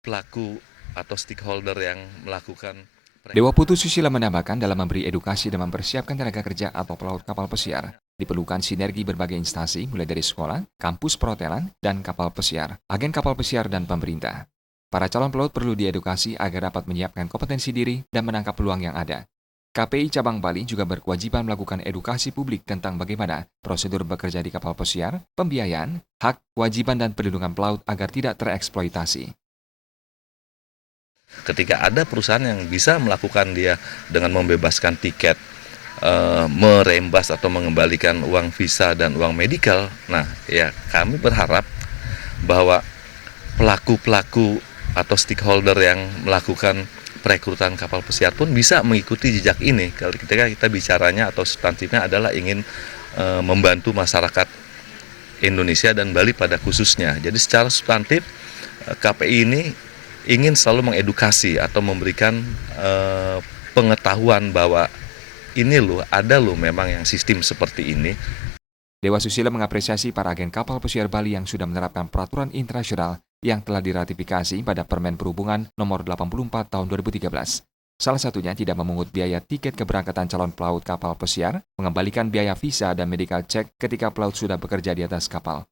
pelaku atau stakeholder yang melakukan Dewa Putu Susila menambahkan dalam memberi edukasi dan mempersiapkan tenaga kerja atau pelaut kapal pesiar, diperlukan sinergi berbagai instansi mulai dari sekolah, kampus perhotelan, dan kapal pesiar, agen kapal pesiar, dan pemerintah. Para calon pelaut perlu diedukasi agar dapat menyiapkan kompetensi diri dan menangkap peluang yang ada. KPI Cabang Bali juga berkewajiban melakukan edukasi publik tentang bagaimana prosedur bekerja di kapal pesiar, pembiayaan, hak, kewajiban, dan perlindungan pelaut agar tidak tereksploitasi. ketika ada perusahaan yang bisa melakukan dia dengan membebaskan tiket, merembas atau mengembalikan uang visa dan uang medical. Nah, ya kami berharap bahwa pelaku-pelaku atau stakeholder yang melakukan perekrutan kapal pesiar pun bisa mengikuti jejak ini. Ketika kita bicaranya atau substantifnya adalah ingin membantu masyarakat Indonesia dan Bali pada khususnya. Jadi secara substantif KPI ini ingin selalu mengedukasi atau memberikan pengetahuan bahwa ini loh, ada loh memang yang sistem seperti ini. Dewa Susila mengapresiasi para agen kapal pesiar Bali yang sudah menerapkan peraturan internasional yang telah diratifikasi pada Permen Perhubungan Nomor 84 Tahun 2013. Salah satunya tidak memungut biaya tiket keberangkatan calon pelaut kapal pesiar, mengembalikan biaya visa dan medical check ketika pelaut sudah bekerja di atas kapal.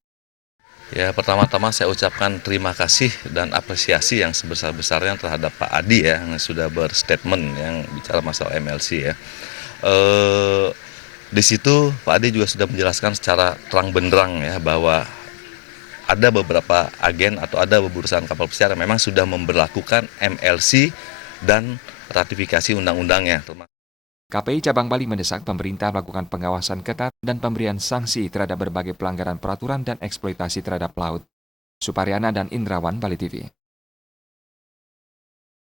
Ya, pertama-tama saya ucapkan terima kasih dan apresiasi yang sebesar-besarnya terhadap Pak Adi ya, yang sudah berstatement yang bicara masalah MLC ya. Di situ Pak Adi juga sudah menjelaskan secara terang benderang ya bahwa ada beberapa agen atau ada beberapa kapal pesiar yang memang sudah memberlakukan MLC dan ratifikasi undang-undangnya. KPI Cabang Bali mendesak pemerintah melakukan pengawasan ketat dan pemberian sanksi terhadap berbagai pelanggaran peraturan dan eksploitasi terhadap pelaut. Suparyana dan Indrawan, Bali TV.